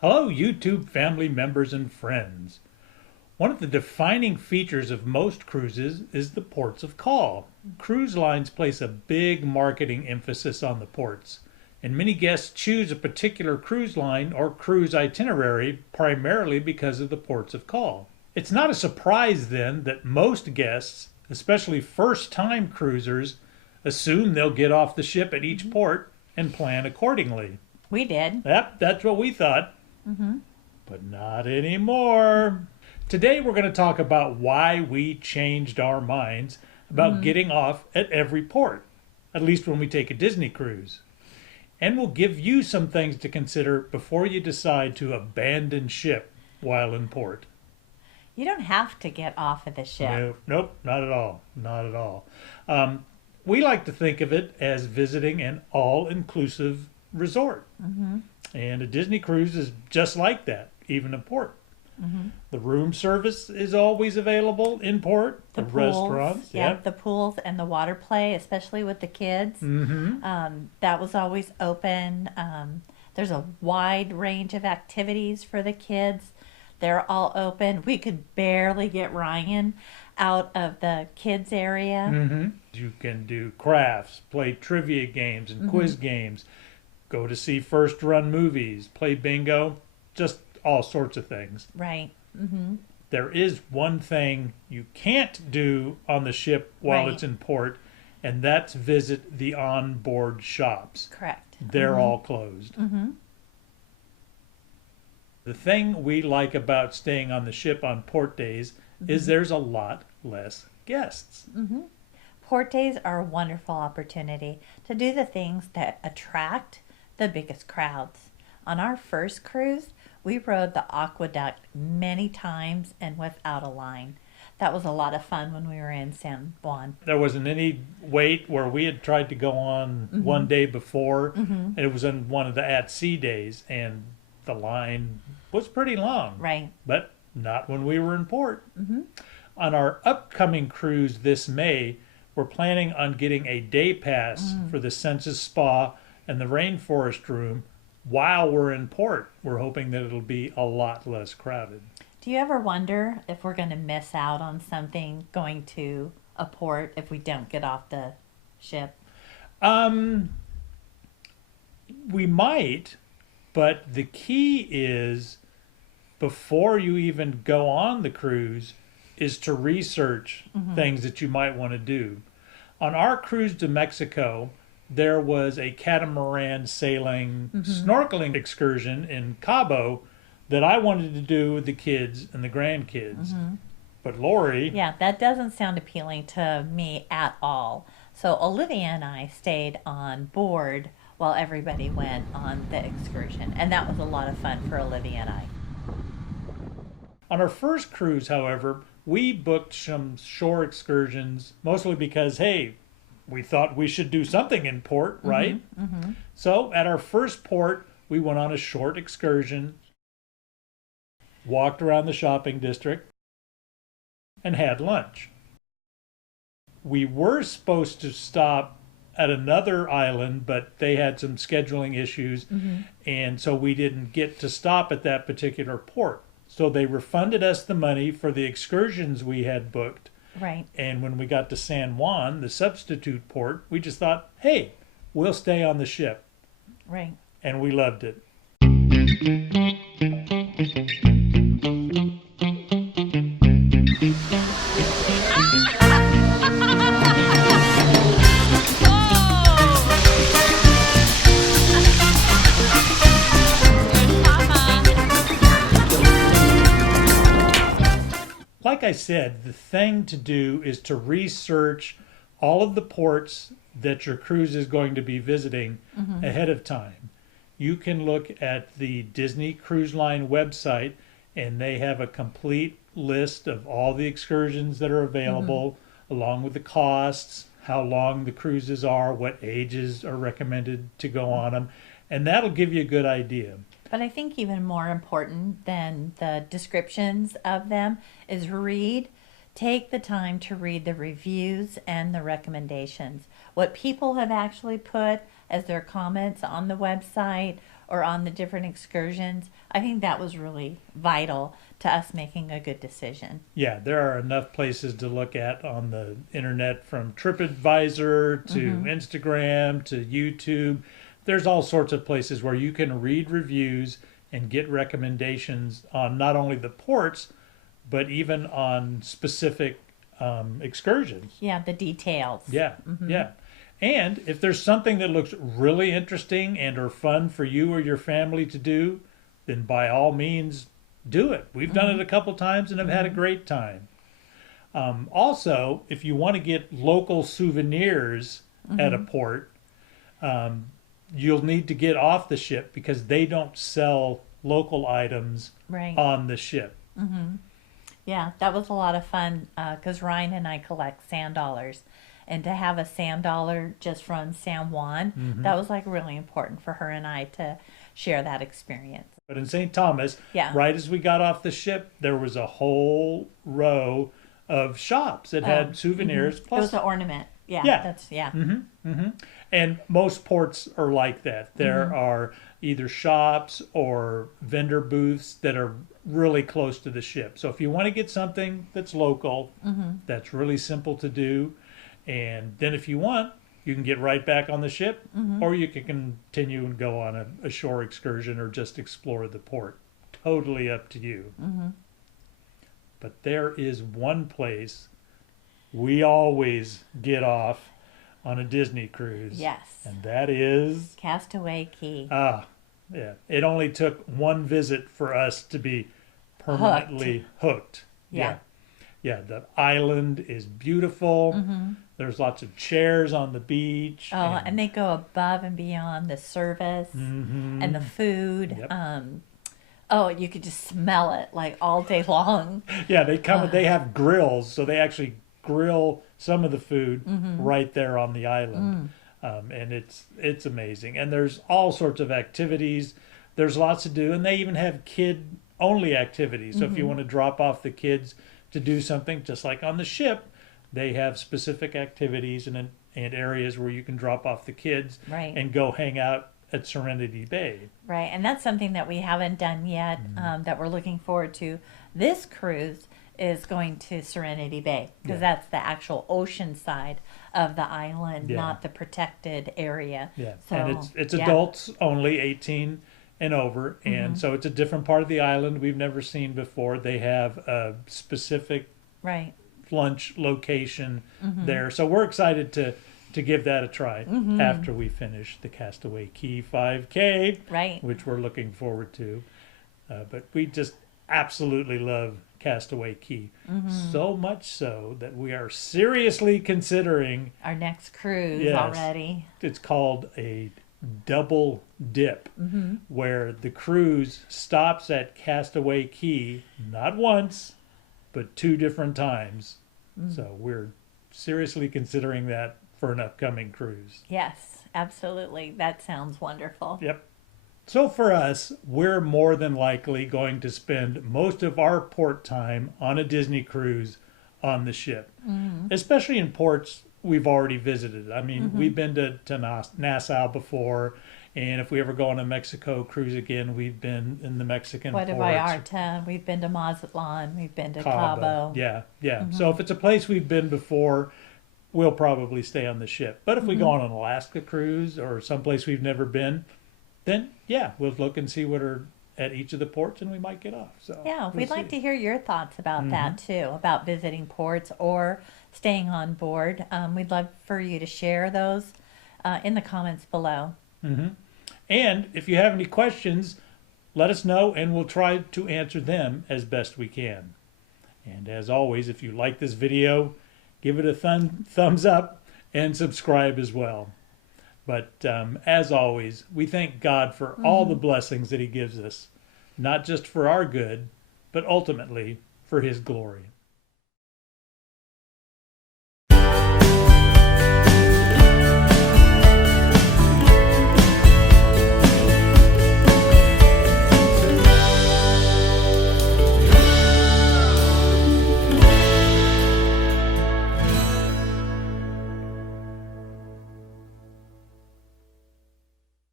Hello, YouTube family members and friends. One of the defining features of most cruises is the ports of call. Cruise lines place a big marketing emphasis on the ports, and many guests choose a particular cruise line or cruise itinerary primarily because of the ports of call. It's not a surprise then that most guests, especially first-time cruisers, assume they'll get off the ship at each port and plan accordingly. We did. Yep, that's what we thought. But not anymore. Today we're going to talk about why we changed our minds about getting off at every port, at least when we take a Disney cruise. And we'll give you some things to consider before you decide to abandon ship while in port. You don't have to get off of the ship. Nope, not at all. Not at all. We like to think of it as visiting an all-inclusive resort. And a Disney cruise is just like that, even in port. The room service is always available in port. The pools, restaurants, the pools and the water play, especially with the kids. That was always open. There's a wide range of activities for the kids. They're all open. We could barely get Ryan out of the kids area. You can do crafts, play trivia games and quiz games, go to see first run movies, play bingo, just all sorts of things. Right. There is one thing you can't do on the ship while it's in port, and that's visit the onboard shops. Correct. They're all closed. The thing we like about staying on the ship on port days is there's a lot less guests. Port days are a wonderful opportunity to do the things that attract the biggest crowds. On our first cruise, we rode the aqueduct many times and without a line. That was a lot of fun when we were in San Juan. There wasn't any wait where we had tried to go on one day before, and it was on one of the at-sea days, and the line was pretty long. Right. But not when we were in port. On our upcoming cruise this May, we're planning on getting a day pass for the Senses Spa and the Rainforest Room while we're in port. We're hoping that it'll be a lot less crowded. Do you ever wonder if we're going to miss out on something going to a port if we don't get off the ship? We might, but the key is before you even go on the cruise is to research things that you might want to do. On our cruise to Mexico, there was a catamaran sailing snorkeling excursion in Cabo that I wanted to do with the kids and the grandkids. But Lori... Yeah, that doesn't sound appealing to me at all. So Olivia and I stayed on board while everybody went on the excursion. And that was a lot of fun for Olivia and I. On our first cruise, however, we booked some shore excursions, mostly because, hey, we thought we should do something in port, right? So at our first port, we went on a short excursion, walked around the shopping district, and had lunch. We were supposed to stop at another island, but they had some scheduling issues, and so we didn't get to stop at that particular port. So they refunded us the money for the excursions we had booked. Right. And when we got to San Juan, the substitute port, we just thought, hey, we'll stay on the ship. Right. And we loved it. Like I said, the thing to do is to research all of the ports that your cruise is going to be visiting ahead of time. You can look at the Disney Cruise Line website, and they have a complete list of all the excursions that are available, along with the costs, how long the cruises are, what ages are recommended to go on them, and that'll give you a good idea. But I think even more important than the descriptions of them is take the time to read the reviews and the recommendations. What people have actually put as their comments on the website or on the different excursions, I think that was really vital to us making a good decision. Yeah, there are enough places to look at on the internet, from TripAdvisor to Instagram to YouTube. There's all sorts of places where you can read reviews and get recommendations on not only the ports, but even on specific excursions. Yeah, the details. Yeah, yeah. And if there's something that looks really interesting and or fun for you or your family to do, then by all means, do it. We've done it a couple times and have had a great time. Also, if you want to get local souvenirs at a port, you'll need to get off the ship because they don't sell local items Right. on the ship. Yeah, that was a lot of fun because Ryan and I collect sand dollars. And to have a sand dollar just from San Juan, that was like really important for her and I to share that experience. But in St. Thomas, Yeah. right as we got off the ship, there was a whole row of shops that had souvenirs. It Plus, was an ornament. Yeah. Yeah. That's, yeah. and most ports are like that. There are either shops or vendor booths that are really close to the ship. So if you want to get something that's local, that's really simple to do. And then if you want, you can get right back on the ship, or you can continue and go on a shore excursion or just explore the port. Totally up to you. But there is one place we always get off on a Disney cruise. Yes. And that is... Castaway Key. yeah. It only took one visit for us to be permanently hooked. Yeah. Yeah, the island is beautiful. There's lots of chairs on the beach. Oh, and they go above and beyond the service and the food. Yep. Oh, you could just smell it like all day long. Yeah, they have grills, so they actually grill some of the food right there on the island. And it's amazing. And there's all sorts of activities. There's lots to do, and they even have kid-only activities. So if you want to drop off the kids to do something, just like on the ship, they have specific activities and areas where you can drop off the kids Right. and go hang out at Serenity Bay. Right, and that's something that we haven't done yet that we're looking forward to. This cruise is going to Serenity Bay because that's the actual ocean side of the island, not the protected area. Yeah, So, and it's adults only, 18 and over, and so it's a different part of the island we've never seen before. They have a specific Right. lunch location there, so we're excited to give that a try after we finish the Castaway Key 5K, Right. which we're looking forward to. But we just absolutely love Castaway Key, so much so that we are seriously considering. Our next cruise Yes. already. It's called a double dip, where the cruise stops at Castaway Key not once, but 2 different times. So we're seriously considering that for an upcoming cruise. Yes, absolutely. That sounds wonderful. Yep. So for us, we're more than likely going to spend most of our port time on a Disney cruise on the ship, especially in ports we've already visited. I mean, we've been to Nassau before, and if we ever go on a Mexico cruise again, we've been in the Mexican Puerto ports. Vallarta, we've been to Mazatlan, we've been to Cabo. Yeah, yeah. So if it's a place we've been before, we'll probably stay on the ship. But if we go on an Alaska cruise or someplace we've never been, then yeah, we'll look and see what are at each of the ports, and we might get off. So Yeah, we'll we'd like see. to hear your thoughts about that too, about visiting ports or staying on board. We'd love for you to share those in the comments below. And if you have any questions, let us know, and we'll try to answer them as best we can. And as always, if you like this video, give it a thumbs up and subscribe as well. But as always, we thank God for all the blessings that he gives us, not just for our good, but ultimately for his glory.